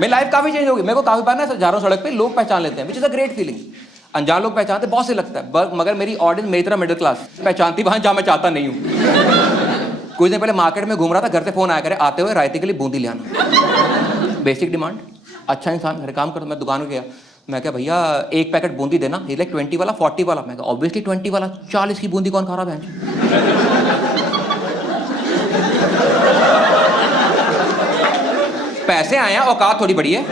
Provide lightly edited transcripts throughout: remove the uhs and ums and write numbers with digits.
मेरी लाइफ काफी चेंज होगी। मेरे को काफी बार ना जा रहा हूँ सड़क पे, लोग पहचान लेते हैं, which is a great feeling. अनजान लोग पहचानते बहुत से लगता है, मगर मेरी ऑडियंस मेरी तरह मिडिल क्लास पहचानती वहां जहां मैं चाहता नहीं हूँ। कुछ दिन पहले मार्केट में घूम रहा था, घर से फोन आया करे आते हुए रायते के लिए बूंदी ले आना। बेसिक डिमांड, अच्छा इंसान, घर काम करता। मैं दुकान में गया, मैं क्या भैया एक पैकेट बूंदी देना। ये लाइक 20 वाला 40 वाला। मैं ऑब्वियसली 20 वाला, 40 की बूंदी कौन खा रहा है? पैसे आए हैं, औकात थोड़ी बड़ी है।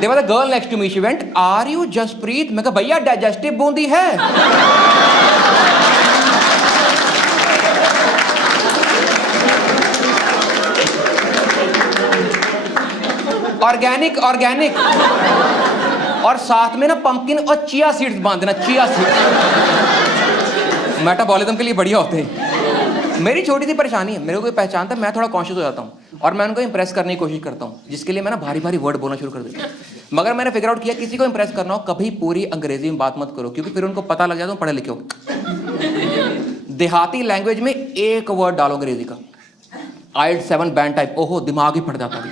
There was a girl next to me, she went, "Are you Jaspreet?" मैं कहा भैया डाइजेस्टिव बूंदी है। ऑर्गेनिक ऑर्गेनिक, और साथ में ना पंपकिन और चिया सीड्स बांध देना, चिया सीड्स मेटाबॉलिज्म के लिए बढ़िया होते हैं। मेरी छोटी सी परेशानी है, मेरे को कोई पहचानता है, मैं थोड़ा कॉन्शियस हो जाता हूँ और मैं उनको इंप्रेस करने की कोशिश करता हूँ, जिसके लिए मैं ना भारी भारी वर्ड बोलना शुरू कर देता हूँ। मगर मैंने फिगर आउट किया, किसी को इंप्रेस करना हो कभी पूरी अंग्रेजी में बात मत करो, क्योंकि फिर उनको पता लग जाता है पढ़े लिखे हो। देहाती लैंग्वेज में एक वर्ड डालो अंग्रेजी का, IELTS 7 बैंड टाइप, ओहो दिमाग ही फट जाता है।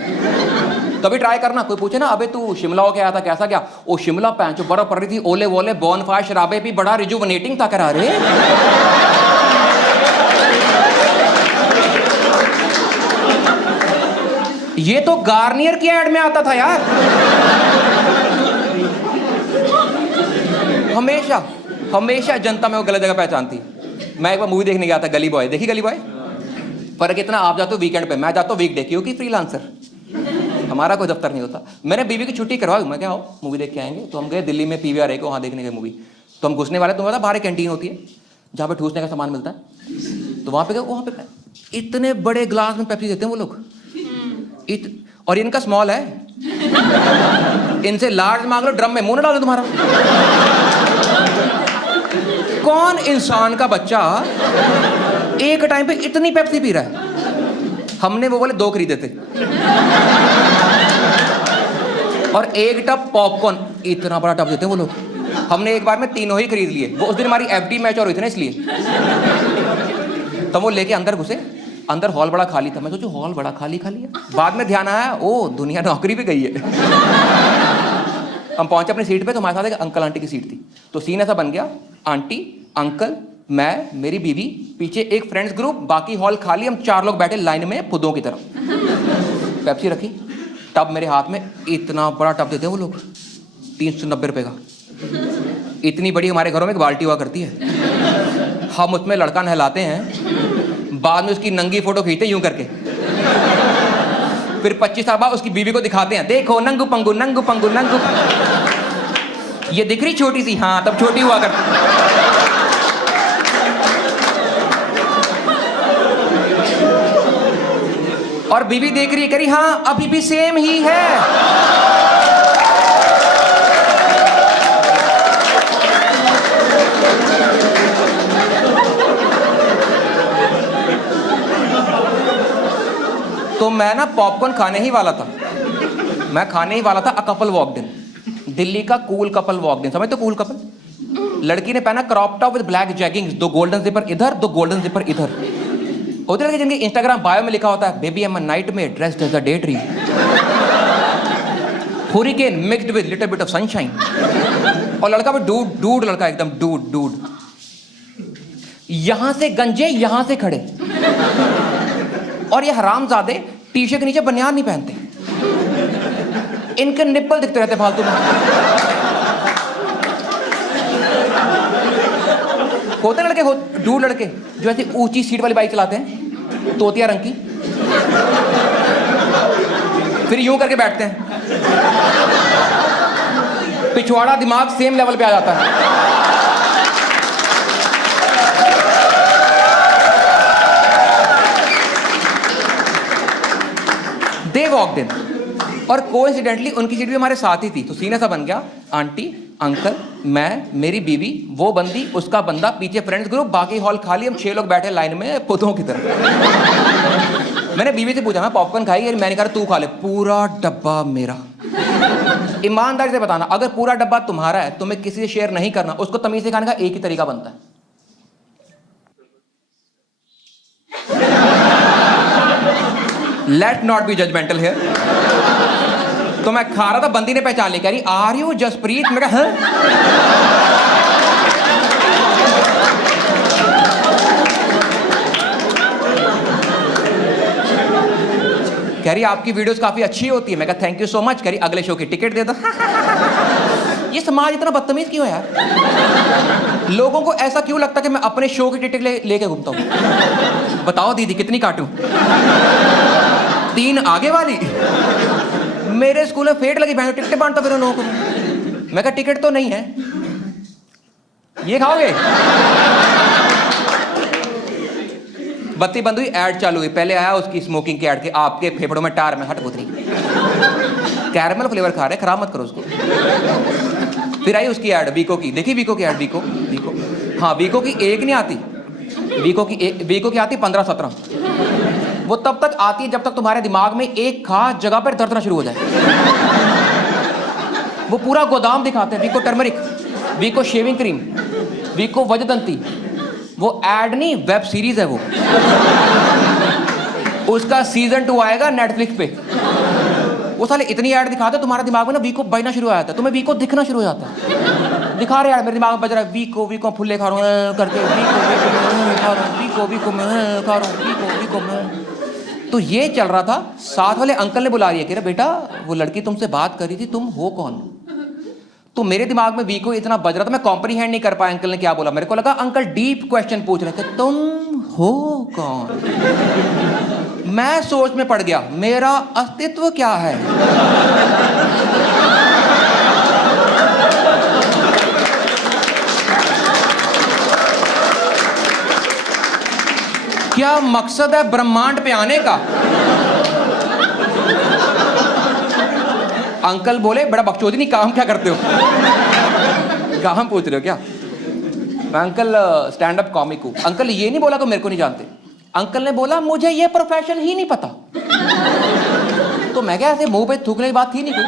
कभी ट्राई करना, कोई पूछे ना अबे तू शिमला हो गया था कैसा क्या? ओ शिमला पैंच बर्फ पड़ रही थी, ओले वोले बॉनफायर शराबे भी, बड़ा रिजुवनेटिंग था करा रहे। ये तो गार्नियर की एड में आता था यार। हमेशा हमेशा जनता में वो गलत जगह पहचानती। मैं एक बार मूवी देखने गया था, गली बॉय। देखी गली बॉय? फर्क इतना, आप जाते हो वीकेंड पे, मैं जाता हूँ वीकडे, क्योंकि फ्रीलांसर, हमारा कोई दफ्तर नहीं होता। मैंने बीवी की छुट्टी करवाई, मैं क्या आओ मूवी देख के आएंगे। तो हम गए दिल्ली में PVR को, वहाँ देखने गए मूवी। तो हम घुसने वाले, तुम्हें पता बाहर कैंटीन होती है जहाँ पे ठूसने का सामान मिलता है। तो वहाँ पे गए, वहाँ पे इतने बड़े ग्लास में पेप्सी देते हैं वो लोग, और इनका स्मॉल है, इनसे लार्ज मांग लो ड्रम में मुंह न डालो तुम्हारा। कौन इंसान का बच्चा एक टाइम पे इतनी पेप्सी पी रहा है? हमने वो वाले 2 खरीदे थे, और एक टब पॉपकॉर्न, इतना बड़ा टब देते हैं वो लोग। हमने एक बार में 3 ही खरीद लिए। वो उस दिन हमारी FD मैच और हुई थी ना, इसलिए। तो वो लेके अंदर घुसे, अंदर हॉल बड़ा खाली था। मैं सोचू हॉल बड़ा खाली खाली है, बाद में ध्यान आया ओ दुनिया नौकरी भी गई है। हम पहुंचे अपनी सीट पे, तो हमारे साथ एक अंकल आंटी की सीट थी। तो सीन ऐसा बन गया, आंटी अंकल मैं मेरी बीवी, पीछे एक फ्रेंड्स ग्रुप, बाकी हॉल खाली, हम 4 लोग बैठे लाइन में फुदों की तरफ। पेप्सी रखी, टब मेरे हाथ में, इतना बड़ा टब देते हैं वो लोग, 390 रुपए का। इतनी बड़ी हमारे घरों में एक बाल्टी हुआ करती है, हम उसमें लड़का नहलाते हैं, बाद में उसकी नंगी फोटो खींचते यूं करके, फिर 25 साल बाद उसकी बीवी को दिखाते हैं, देखो नंगू पंगू नंगू पंगू नंगू पंगू। ये दिख रही छोटी सी? हाँ तब छोटी हुआ करती। और बीवी देख रही है, करी हाँ अभी भी सेम ही है। तो मैं ना पॉपकॉर्न खाने ही वाला था, मैं खाने ही वाला था। A couple walked in, Delhi का कूल कपल वॉक्ड इन, समझ तो कूल कपल। लड़की ने पहना crop top with black jeggings, 2 golden zipper इधर, 2 गोल्डन जिपर इधर। होते लड़के जिनके इंस्टाग्राम बायो में लिखा होता है baby I am a nightmare dressed as a daydream, hurricane mixed with little bit of sunshine. और लड़का भी डूड डूड, लड़का एकदम डूड डूड, यहां से गंजे यहां से खड़े। और ये हरामजादे टी-शर्ट के नीचे बनियान नहीं पहनते, इनके निप्पल दिखते रहते फालतू में। होते लड़के डूड लड़के जो ऐसी ऊंची सीट वाली बाइक चलाते हैं, तोतिया रंग की, फिर यूं करके बैठते हैं, पिछवाड़ा दिमाग सेम लेवल पे आ जाता है। दे वॉक्ड इन, और कोइंसिडेंटली उनकी सीट भी हमारे साथ ही थी। तो सीन ऐसा बन गया, आंटी अंकल मैं मेरी बीवी, वो बंदी उसका बंदा, पीछे फ्रेंड्स ग्रुप, बाकी हॉल खाली, हम 6 लोग बैठे लाइन में पुतों की तरह। मैंने बीवी से पूछा मैं पॉपकॉर्न खाई? मैंने कहा तू खा ले। पूरा डब्बा मेरा। ईमानदारी से बताना, अगर पूरा डब्बा तुम्हारा है, तुम्हें किसी से शेयर नहीं करना। उसको तमीज से खाने का एक ही तरीका बनता है, let not be judgmental here. तो मैं खा रहा था, बंदी ने पहचान ली, कह रही आर यू जसप्रीत? मैं कहा कह रही आपकी वीडियोस काफी अच्छी होती है। मैं कहा थैंक यू सो मच। कह रही अगले शो की टिकट दे दो। ये समाज इतना बदतमीज क्यों है यार? लोगों को ऐसा क्यों लगता कि मैं अपने शो की टिकट लेके घूमता हूं? बताओ दीदी कितनी काटूं? 3 आगे वाली? मेरे स्कूल में फेट लगी, मैं टिकट बांटता फिर उन लोगों को। मैं कहा टिकट तो नहीं है, ये खाओगे? बत्ती बंद हुई, ऐड चालू हुई। पहले आया उसकी स्मोकिंग की ऐड के, आपके फेफड़ों में टार में हट पुतरी, कैरमल फ्लेवर खा रहे, खराब मत करो उसको। फिर आई उसकी ऐड वीको की, देखी वीको की ऐड? वीको हाँ, वीको की एक नहीं आती, वीको की आती 15-17। वो तब तक आती है जब तक तुम्हारे दिमाग में एक खास जगह पर दर्द ना शुरू हो जाए। वो पूरा गोदाम दिखाते हैं, वीको टर्मरिक, वीको शेविंग क्रीम, वीको वजदंती। वो ऐड नहीं, वेब सीरीज है वो। उसका सीजन 2 आएगा नेटफ्लिक्स पे। वो साले इतनी ऐड दिखाते तुम्हारे दिमाग में ना वीको बजना शुरू हो जाता है, तुम्हें वीको दिखना शुरू हो जाता है। दिखा रहे यार, मेरे दिमाग में बज रहा है वीको फुल्ले खा रहा हूँ करके, वीको मैं। तो ये चल रहा था, साथ वाले अंकल ने बुला लिया कि बेटा वो लड़की तुमसे बात कर रही थी, तुम हो कौन? तो मेरे दिमाग में वीको इतना बज रहा था, मैं कॉम्प्रीहेंड नहीं कर पाया अंकल ने क्या बोला। मेरे को लगा अंकल डीप क्वेश्चन पूछ रहे थे, तुम हो कौन? मैं सोच में पड़ गया, मेरा अस्तित्व क्या है? क्या मकसद है ब्रह्मांड पे आने का? अंकल बोले बड़ा बकचोदी नहीं, काम क्या करते हो? काम पूछ रहे हो क्या? मैं अंकल स्टैंड अप कॉमिक हूं। अंकल ये नहीं बोला कि मेरे को नहीं जानते, अंकल ने बोला मुझे ये प्रोफेशन ही नहीं पता। तो मैं क्या ऐसे मुंह पे थूकने की बात थी नहीं कुछ।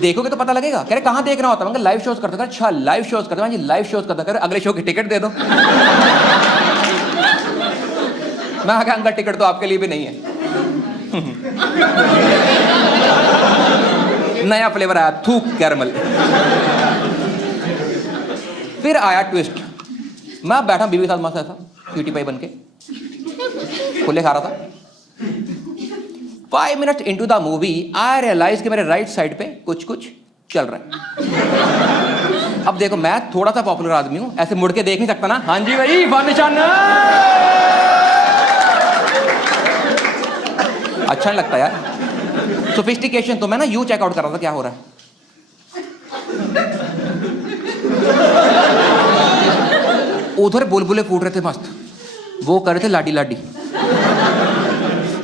देखोगे तो पता लगेगा। कह रहे कहाँ देखना होता है? लाइव शोज करते। अच्छा लाइव शोज करते हैं जी, लाइव शोज करते हैं, अगले शो की टिकट दे दो। मैं कहा अंकल टिकट तो आपके लिए भी नहीं है। नया फ्लेवर आया, थूक कैरमल। फिर आया ट्विस्ट। मैं बैठा बीवी के साथ मस्त ऐसा क्यूटी पाई बन के, खुले खा रहा था। 5 minute into the movie I realise कि मेरे राइट साइड पे कुछ कुछ चल रहा है। अब देखो मैं थोड़ा सा पॉपुलर आदमी हूं, ऐसे मुड़ के देख नहीं सकता ना। हाँ जी भाई, वन निशान। अच्छा नहीं लगता यार सोफिस्टिकेशन। तो मैं ना यू चेकआउट कर रहा था क्या हो रहा है। उधर बुलबुले फूट रहे थे मस्त, वो कर रहे थे लाडी लाडी,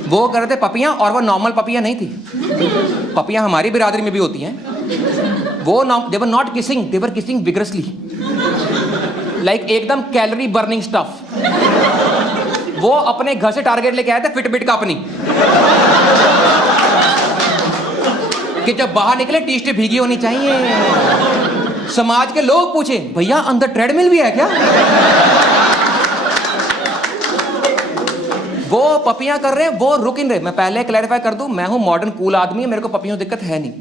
वो कर रहे थे पपियां, और वो नॉर्मल पपियां नहीं थी। पपियां हमारी बिरादरी में भी होती हैं। वो they were not kissing, they were kissing vigorously, like एकदम कैलोरी बर्निंग स्टफ। वो अपने घर से टारगेट लेके आए थे फिटबिट का अपनी, कि जब बाहर निकले टी शर्ट भीगी होनी चाहिए। समाज के लोग पूछे भैया अंदर ट्रेडमिल भी है क्या? वो पपियां कर रहे हैं, वो रुक नहीं रहे। मैं पहले क्लैरिफाई कर दूं, मैं हूं मॉडर्न कूल आदमी, मेरे को पपियों दिक्कत है नहीं,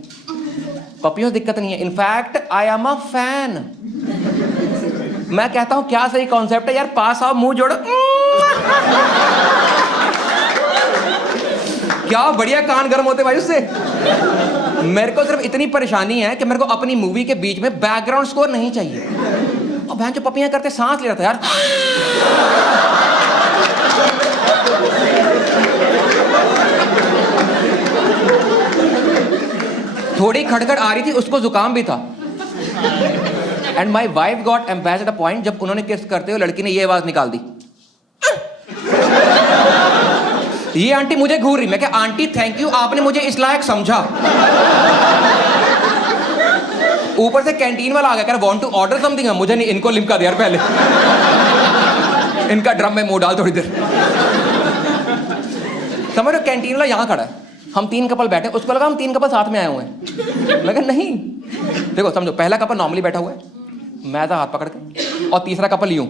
पपियों दिक्कत नहीं है। In fact I am a fan. मैं कहता हूं क्या सही कॉन्सेप्ट है यार, पास आओ मुंह जोड़ो। क्या बढ़िया कान गर्म होते भाई उससे। मेरे को सिर्फ इतनी परेशानी है कि मेरे को अपनी मूवी के बीच में बैकग्राउंड स्कोर नहीं चाहिए। और बहन जो पपियां करते सांस ले रहा था यार। थोड़ी खड़खड़ आ रही थी, उसको जुकाम भी था। And my wife got embarrassed at a point, जब उन्होंने किस करते हुए लड़की ने ये आवाज निकाल दी, ये आंटी मुझे घूर रही। मैं क्या आंटी थैंक यू, आपने मुझे इस लायक समझा। ऊपर से कैंटीन वाला आ गया, कह रहा वांट टू ऑर्डर समथिंग। मुझे नहीं, इनको लिमका दे यार पहले, इनका ड्रम में मुंह डाल थोड़ी देर। समझ रहे, कैंटीन वाला यहाँ खड़ा है, हम 3 कपल बैठे, उसको लगा हम 3 कपल साथ में आए हुए हैं। मैं कहा नहीं, देखो समझो, पहला कपल नॉर्मली बैठा हुआ है, मैं था हाथ पकड़ के, और तीसरा कपल यूं।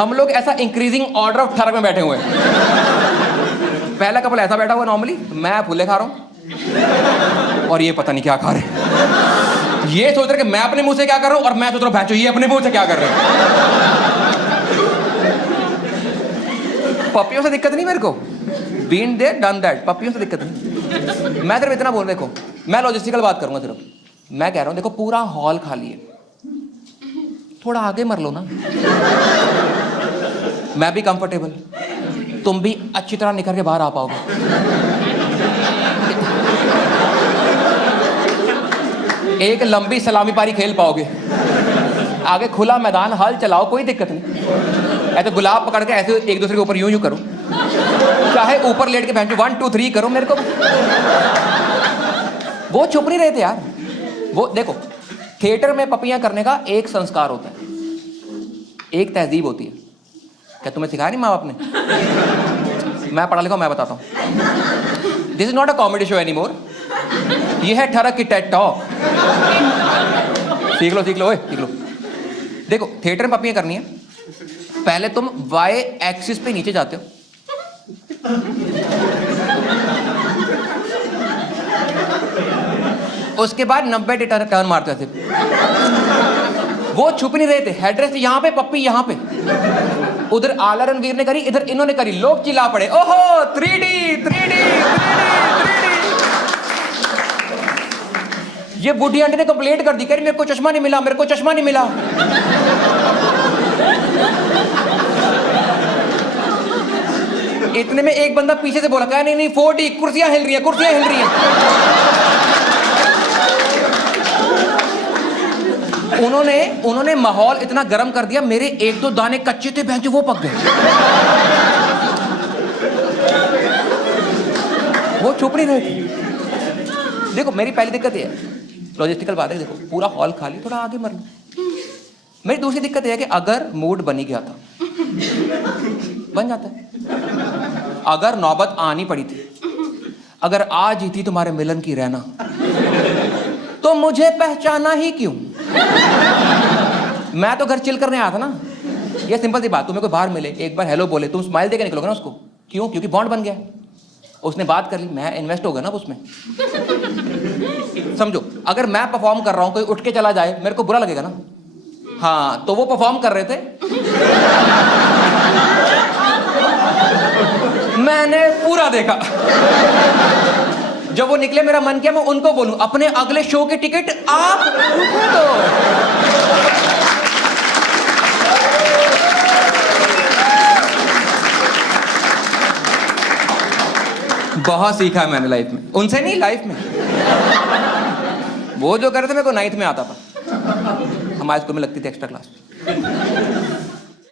हम लोग ऐसा इंक्रीजिंग ऑर्डर ऑफ थर्क में बैठे हुए हैं। पहला कपल ऐसा बैठा हुआ नॉर्मली, मैं फूले खा रहा हूं और ये पता नहीं क्या खा रहे हैं। ये सोच रहे कि मैं अपने मुंह से क्या कर रहा हूं और मैं सोच रहा हूं भैंचो ये अपने मुंह से क्या कर रहे हैं। पपियों से दिक्कत नहीं मेरे को, बीन देयर डन दैट, पपियों से दिक्कत नहीं। मैं सिर्फ इतना बोल, देखो मैं लॉजिस्टिकल बात करूंगा सिर्फ, मैं कह रहा हूं देखो पूरा हॉल खाली है, थोड़ा आगे मर लो ना। मैं भी कंफर्टेबल, तुम भी अच्छी तरह निकल के बाहर आ पाओगे। एक लंबी सलामी पारी खेल पाओगे, आगे खुला मैदान, हल चलाओ, कोई दिक्कत नहीं। ऐसे गुलाब पकड़ के ऐसे एक दूसरे के ऊपर यूं यूं करो, चाहे ऊपर लेट के भैंचो 1 2 3 करो। मेरे को वो चुप नहीं रहे थे यार। वो देखो थिएटर में पपियां करने का एक संस्कार होता है, एक तहजीब होती है। क्या तुम्हें सिखाया नहीं माँ बाप ने? मैं पढ़ा लिखा हूं, मैं बताता हूं। This is not a comedy show any more, ये है ठरक की टेड टॉक। सीख लो सीख लो ओए, सीख लो। देखो थिएटर में पपियां करनी है, पहले तुम वाई एक्सिस पे नीचे जाते हो, उसके बाद 90 टर्न मारते थे। वो छुप नहीं रहे थे, हेडरेस्ट यहाँ पे, पप्पी यहाँ पे। उधर आला रणवीर ने करी, इधर इन्होंने करी, लोग चिल्ला पड़े, ओहो 3D 3D 3D 3D। ये बुढ़ी आंटी ने कंप्लेंट कर दी, कह रही मेरे को चश्मा नहीं मिला, मेरे को चश्मा नहीं मिला। इतने में एक बंदा पीछे से बोला, कहा नहीं नहीं 4D, कुर्सियां हिल रही हैं, कुर्सियां हिल रही हैं। उन्होंने माहौल इतना गर्म कर दिया, मेरे 1-2 दाने कच्चे थे भैंचो, वो पक गए। वो छुप नहीं रहे थे। देखो मेरी पहली दिक्कत ये है, लॉजिस्टिकल बात है, देखो पूरा हॉल खाली, थोड़ा आगे मर लो। मेरी दूसरी दिक्कत यह है कि अगर मूड बनी गया था, बन जाता है। अगर नौबत आनी पड़ी थी, अगर आज ही थी तुम्हारे मिलन की रहना, तो मुझे पहचाना ही क्यों? मैं तो घर चिल करने आया था ना। ये सिंपल सी बात, तुम्हें कोई बाहर मिले, एक बार हेलो बोले, तुम स्माइल देके निकलोगे ना उसको, क्यों? क्योंकि बॉन्ड बन गया, उसने बात कर ली, मैं इन्वेस्ट हो गया ना उसमें। समझो अगर मैं परफॉर्म कर रहा हूं, कोई उठ के चला जाए, मेरे को बुरा लगेगा ना। हाँ तो वो परफॉर्म कर रहे थे, मैंने पूरा देखा। जब वो निकले मेरा मन किया मैं उनको बोलूं, अपने अगले शो की टिकट आप रुको दो। बहुत सीखा है मैंने लाइफ में, उनसे नहीं, लाइफ में। वो जो कर रहे थे मेरे को 9th में आता था, हमारे स्कूल में लगती थी एक्स्ट्रा क्लास।